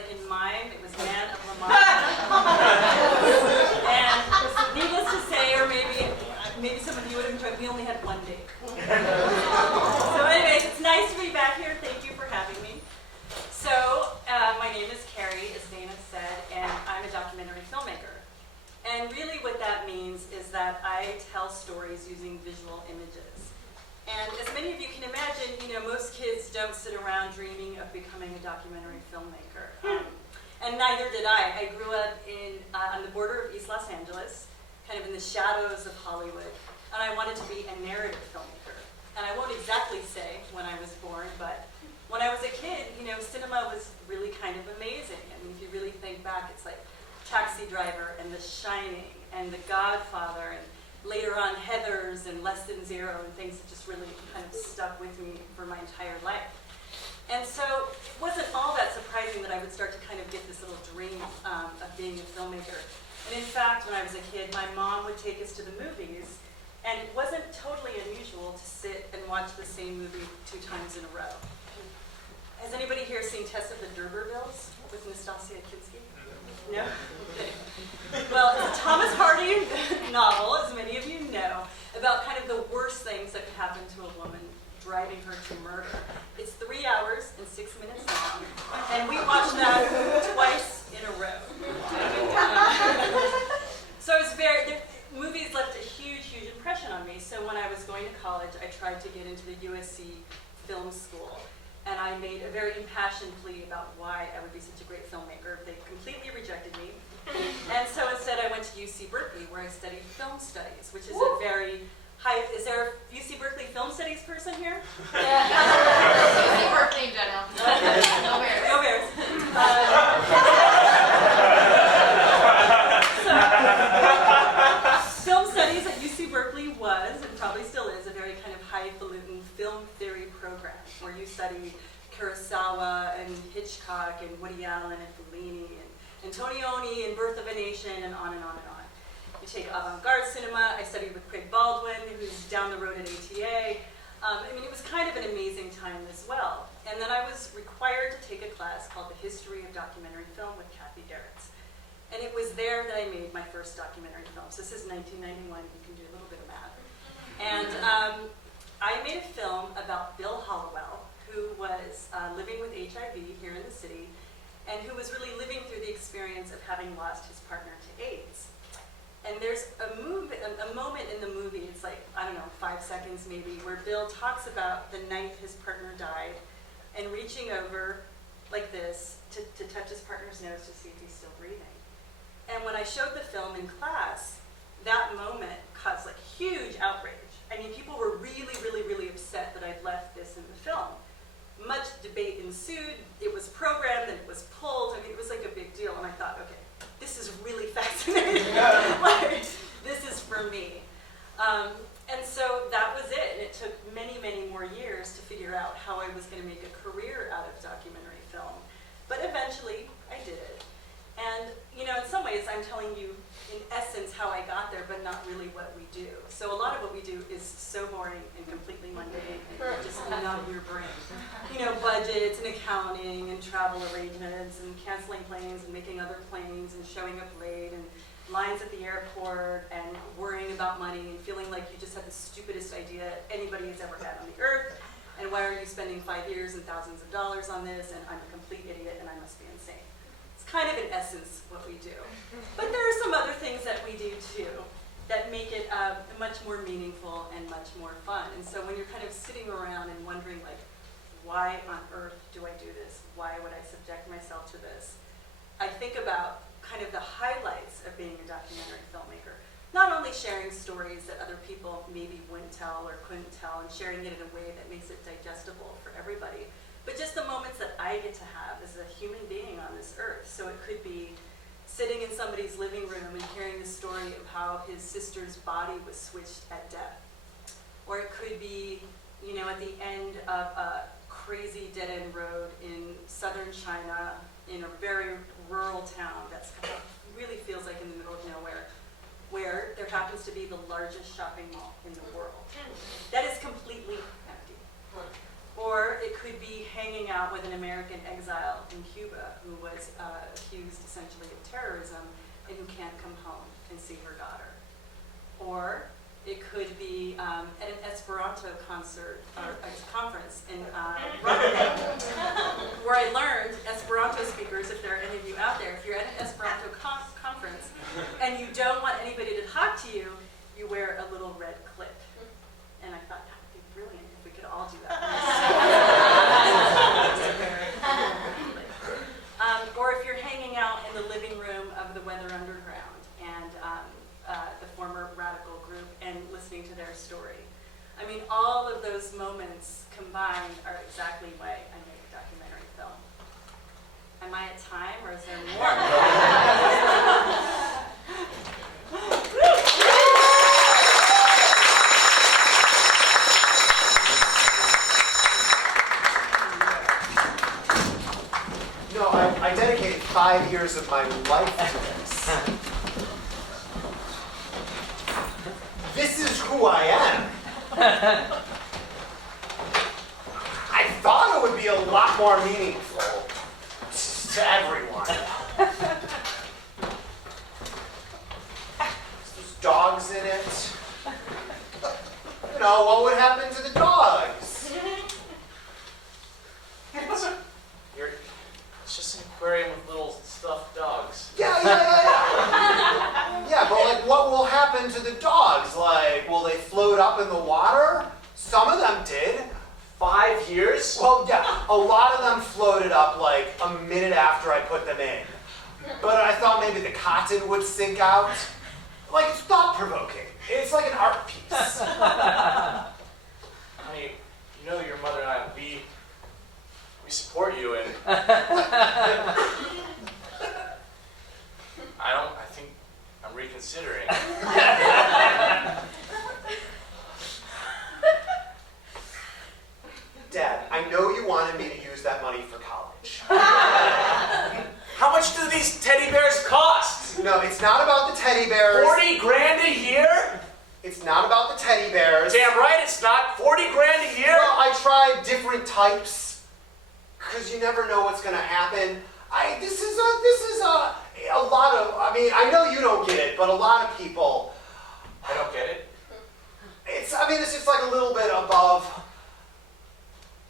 like in mime, it was Man of Lamont. And needless to say, or maybe some of you would have enjoyed, we only had one date. So anyways, it's nice to be back here. Thank you for having me. So my name is Carrie, as Dana said, and I'm a documentary filmmaker. And really what that means is that I tell stories using visual images. And as many of you can imagine, most kids don't sit around dreaming of becoming a documentary filmmaker. And neither did I. I grew up on the border of East Los Angeles, kind of in the shadows of Hollywood. And I wanted to be a narrative filmmaker. And I won't exactly say when I was born, but when I was a kid, cinema was really kind of amazing. I mean, if you really think back, it's like Taxi Driver and The Shining and The Godfather and later on Heathers and Less Than Zero and things that just really kind of stuck with me for my entire life. And so it wasn't all that surprising that I would start to kind of get this little dream of being a filmmaker. And in fact, when I was a kid, my mom would take us to the movies, and it wasn't totally unusual to sit and watch the same movie 2 times in a row. Has anybody here seen Tess of the D'Urbervilles with Nastasia Kinski? No? Okay. Well, it's a Thomas Hardy novel, as many of you know, about kind of the worst things that could happen to a woman, driving her to murder. It's 3 hours and 6 minutes long, and we watched that twice in a row. So it was the movies left a huge, huge impression on me. So when I was going to college, I tried to get into the USC film school. And I made a very impassioned plea about why I would be such a great filmmaker. They completely rejected me. And so instead I went to UC Berkeley, where I studied film studies, which is a very high... Is there a UC Berkeley film studies person here? Yeah. UC Berkeley in general. No bears. No bears. Film studies at UC Berkeley was, and probably still is, a very kind of highfalutin film theory program where you study Kurosawa and Hitchcock and Woody Allen and Fellini and Antonioni and Birth of a Nation and on and on and on. You take avant-garde cinema. I studied with Craig Baldwin, who's down the road at ATA. It was kind of an amazing time as well. And then I was required to take a class called The History of Documentary Film with Kathy Garretts. And it was there that I made my first documentary films. This is 1991. You can do a little bit of math. And I made a film about Bill Hollowell, who was living with HIV here in the city, and who was really living through the experience of having lost his partner to AIDS. And there's a moment in the movie, it's like, 5 seconds maybe, where Bill talks about the night his partner died and reaching over like this to touch his partner's nose to see if he's still breathing. And when I showed the film in class, that moment caused like huge outrage. People were really, really, really upset that I'd left this in the film. Much debate ensued. It was programmed and it was pulled. It was like a big deal. And I thought, okay, this is really fascinating. This is for me. And so that was it. And it took many, many more years to figure out how I was going to make a career out of documentary film. But eventually, I did it. And, in some ways, I'm telling you, in essence, how I got there, but not really what we do. So a lot of what we do is so boring and completely mundane and just not in your brain. Budgets and accounting and travel arrangements and canceling planes and making other planes and showing up late and lines at the airport and worrying about money and feeling like you just had the stupidest idea anybody has ever had on the earth. And why are you spending 5 years and thousands of dollars on this? And I'm a complete idiot and I must be insane. Kind of in essence what we do. But there are some other things that we do too that make it much more meaningful and much more fun. And so when you're kind of sitting around and wondering like, why on earth do I do this? Why would I subject myself to this? I think about kind of the highlights of being a documentary filmmaker. Not only sharing stories that other people maybe wouldn't tell or couldn't tell and sharing it in a way that makes it digestible for everybody, but just the moments that I get to have as a human being on this earth. So it could be sitting in somebody's living room and hearing the story of how his sister's body was switched at death. Or it could be, at the end of a crazy dead-end road in southern China, in a very rural town that's kind of really feels like in the middle of nowhere, where there happens to be the largest shopping mall in the world. That is completely empty. Or it could be hanging out with an American exile in Cuba who was accused essentially of terrorism and who can't come home and see her daughter. Or it could be at an Esperanto concert or a conference in Rotterdam, where I learned Esperanto speakers, if there are any of you out there, if you're at an Esperanto conference and you don't want anybody to talk to you, you wear a little red clip. And I thought that would be brilliant if we could all do that. Or if you're hanging out in the living room of the Weather Underground and the former Radical group and listening to their story. I mean, all of those moments combined are exactly why I make documentary film. Am I at time or is there more? No, I dedicated 5 years of my life to this. This is who I am. I thought it would be a lot more meaningful to everyone. There's dogs in it. You know, what would happen to the dogs? It's just an aquarium with little stuffed dogs. Yeah. Yeah, but like, what will happen to the dogs? Like, will they float up in the water? Some of them did. 5 years? Well, yeah, a lot of them floated up like a minute after I put them in. But I thought maybe the cotton would sink out. Like, it's thought-provoking. It's like an art piece. Honey, you know your mother and I, we support you, and I think I'm reconsidering. Dad, I know you wanted me to use that money for college. How much do these teddy bears cost? No, it's not about the teddy bears. 40 grand a year? It's not about the teddy bears. Damn right it's not. 40 grand a year? Well, I tried different types, because you never know what's going to happen. This is a lot of, I mean, I know you don't get it, but a lot of people, I don't get it. it's just like a little bit above.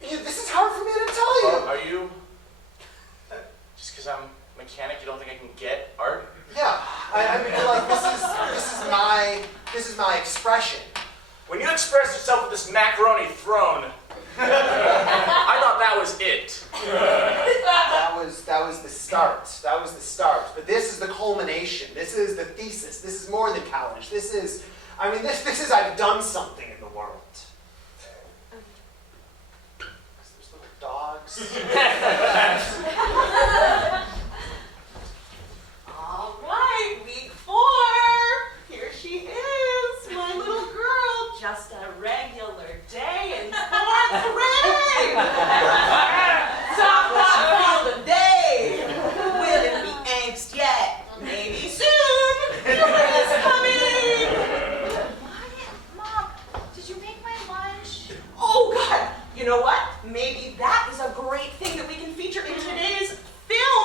This is hard for me to tell you. Are you, just because I'm a mechanic, you don't think I can get art? Yeah, I mean, like, this is my expression. When you express yourself with this macaroni throne, I thought that was it. That was the start. That was the start. But this is the culmination. This is the thesis. This is more than college. This is I've done something in the world. There's little dogs. All right, week 4. Here she is, my little girl. Just a regular day in 4th grade. Top for the day. Will it be angst yet? Maybe soon. It's coming. Mom, did you make my lunch? Oh God! You know what? Maybe that is a great thing that we can feature in today's film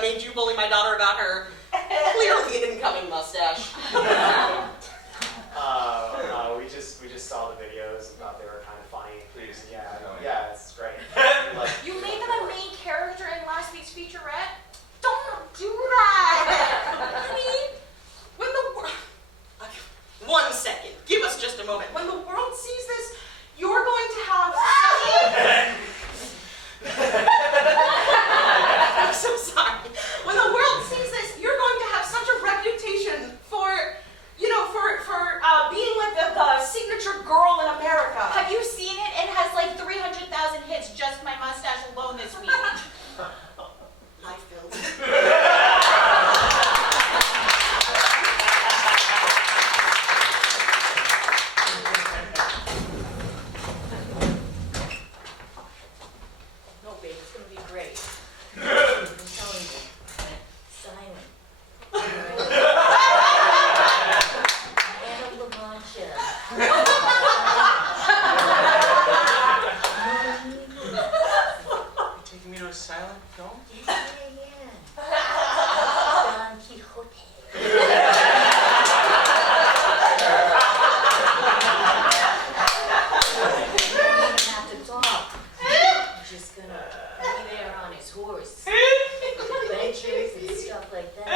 made you bully my daughter about her clearly incoming mustache. We just saw the videos and thought they were kind of funny. Please. Yeah, it's great. Like, You made them a main character in last week's featurette? Don't do that! Honey, when the world... 1 second. Give us just a moment. When the world sees this, you're going to have... I'm so sorry. When the world sees this, you're going to have such a reputation for, being like the signature girl in America. Have you seen it? It has like 300,000 hits, just my mustache alone this week. Life-filled. No, babe, it's gonna be great. I'm telling you. Silent. Anna La Mancha. You taking me to a silent film? Yeah. Don Quixote. You don't even have to talk. You're just gonna be there on his horse. Adventures and stuff like that.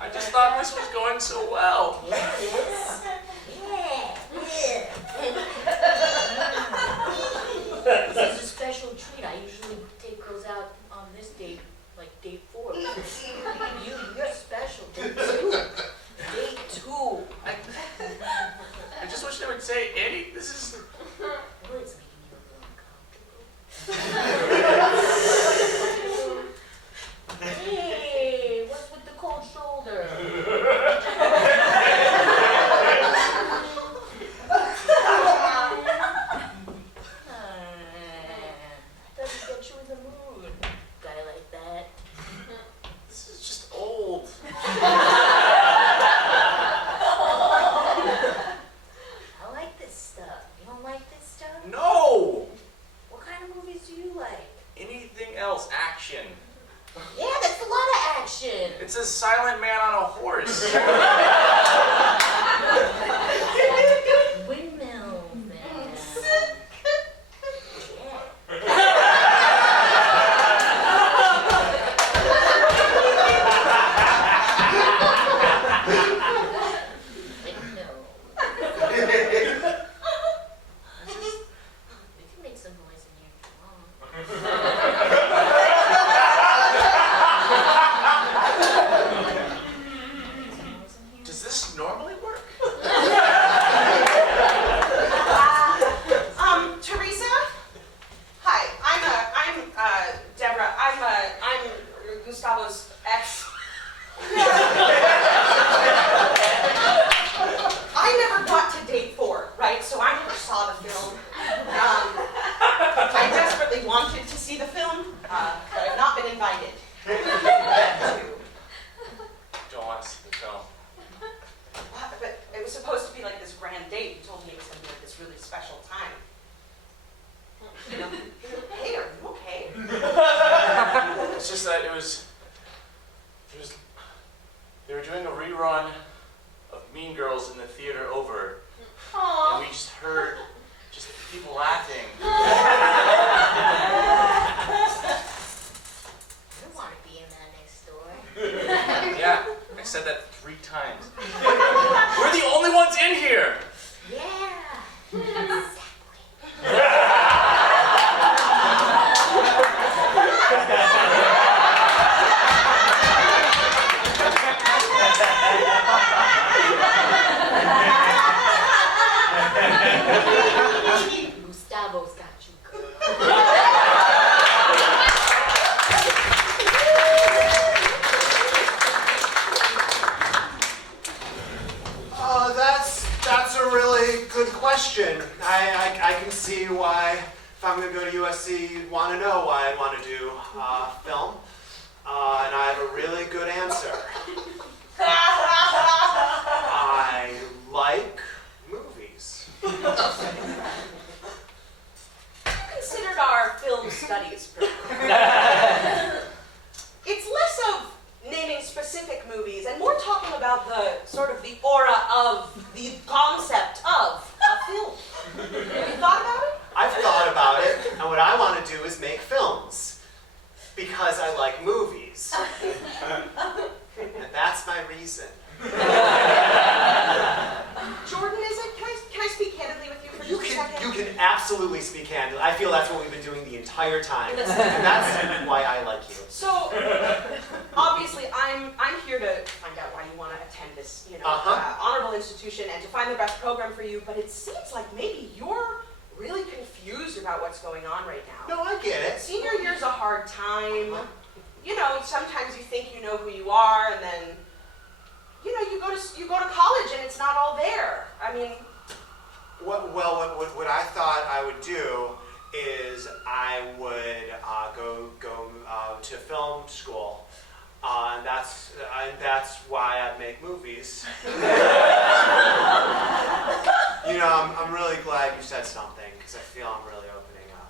I just thought this was going so well. Yes. This is a special treat. I usually take girls out on this date, like date 4. You're special. Date 2. Date 2. I just wish they would say, Andy, this is... Well, it's making you a little uncomfortable. Hey, what's with the cold shoulder? Doesn't get you in the mood. Guy like that. This is just old. I like this stuff. You don't like this stuff? No! What kind of movies do you like? Anything else? Action. Yeah, that's a lot of action. It's a silent man on a horse. Windmills and we can make some noise in here if you want. Does this normally work? Teresa? Hi, I'm Deborah. I'm Gustavo's ex. I never got to date 4, right? So I never saw the film. I desperately wanted to see the film, but I've not been invited. Don't want to see the film. But it was supposed to be like this grand date. You told me it was going to be like this really special time. Hey, are you okay? It's just that they were doing a rerun of Mean Girls in the theater over. And we just heard people laughing. I don't want to be in that next door. Yeah, I said that 3 times. We're the only ones in here! Yeah, exactly. Gustavo's got you good. That's a really good question. I can see why, if I'm going to go to USC, you'd want to know why I'd want to do film. And I have a really good answer. I like movies. Considered our film studies program. absolutely speak candidly. I feel that's what we've been doing the entire time. And that's why I like you. So, obviously, I'm here to find out why you want to attend this, honorable institution and to find the best program for you, but it seems like maybe you're really confused about what's going on right now. No, I get it. Senior year's a hard time. You know, sometimes you think you know who you are, and then, you go to college and it's not all there. I mean... What I thought I would do is I would go to film school, and that's why I make movies. I'm really glad you said something because I feel I'm really opening up.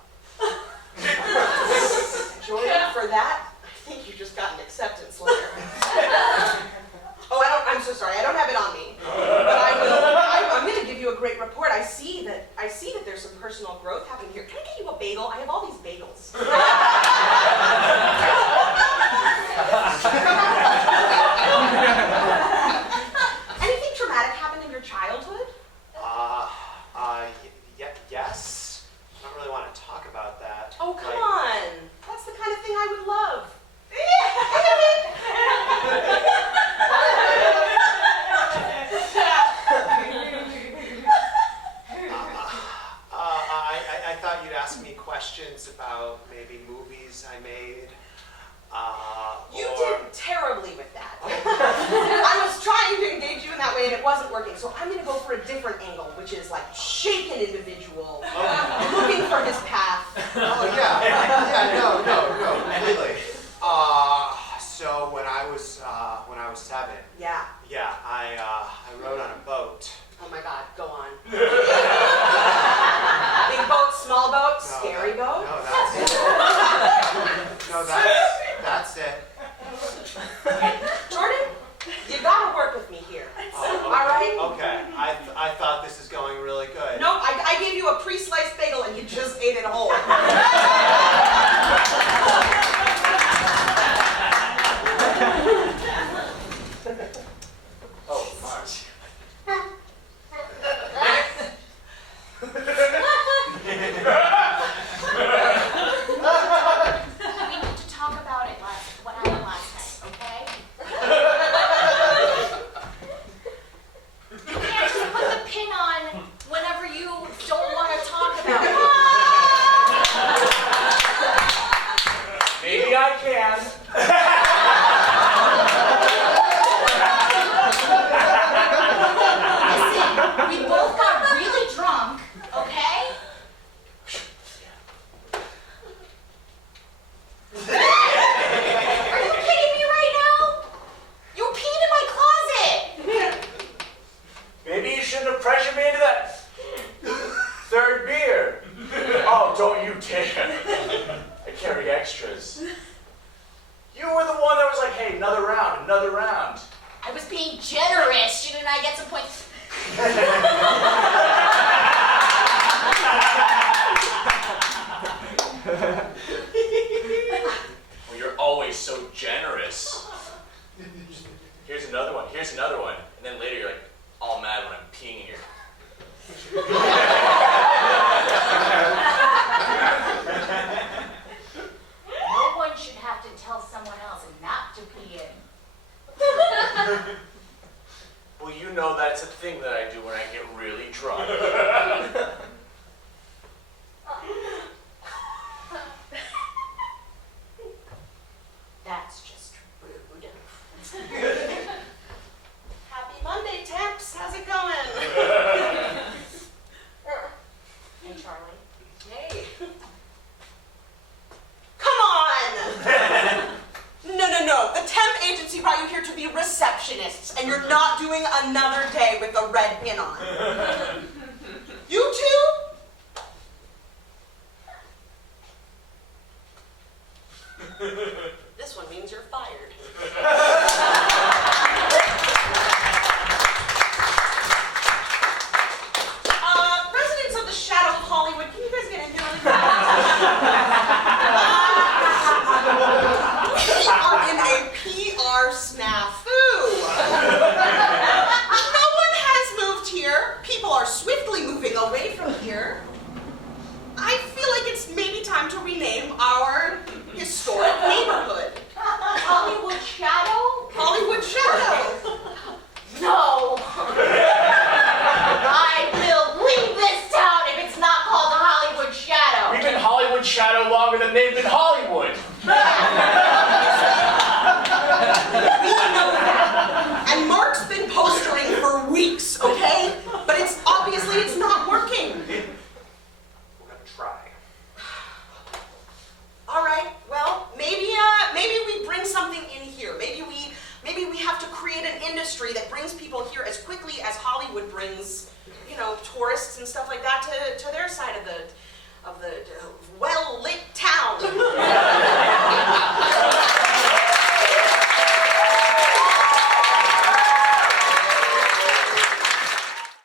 Jordan, for that, I think you just got an acceptance letter. I'm so sorry, I don't have it on me. But I'm going to give you a great report. I see that there's some personal growth happening here. Can I get you a bagel? I have all these bagels. Anything traumatic happened in your childhood? Yes. I don't really want to talk about that. Oh, come on. That's the kind of thing I would love. I thought you'd ask me questions about maybe movies I made. You did terribly with that. I was trying to engage you in that way and it wasn't working, so I'm going to go for a different angle, which is like shake an individual, looking for his path. Oh yeah, no, completely. So when I was 7, Yeah. I rode on a boat. Oh my God, go on. Big boat, small boat, scary boat? No, that's it. No, that's it. Jordan, you gotta work with me here. Oh, All right? Okay. I thought this is going really good. Nope, I gave you a pre-sliced bagel and you just ate it whole. Oh, Mark. We need to talk about it what happened last night, okay? You can't just put the pin on whenever you don't want to talk about it. been named in Hollywood. We know that. And Mark's been postering for weeks, okay? But obviously it's not working. We're gonna try. All right, well, maybe we bring something in here. Maybe we have to create an industry that brings people here as quickly as Hollywood brings, tourists and stuff like that to their side of the well-lit town.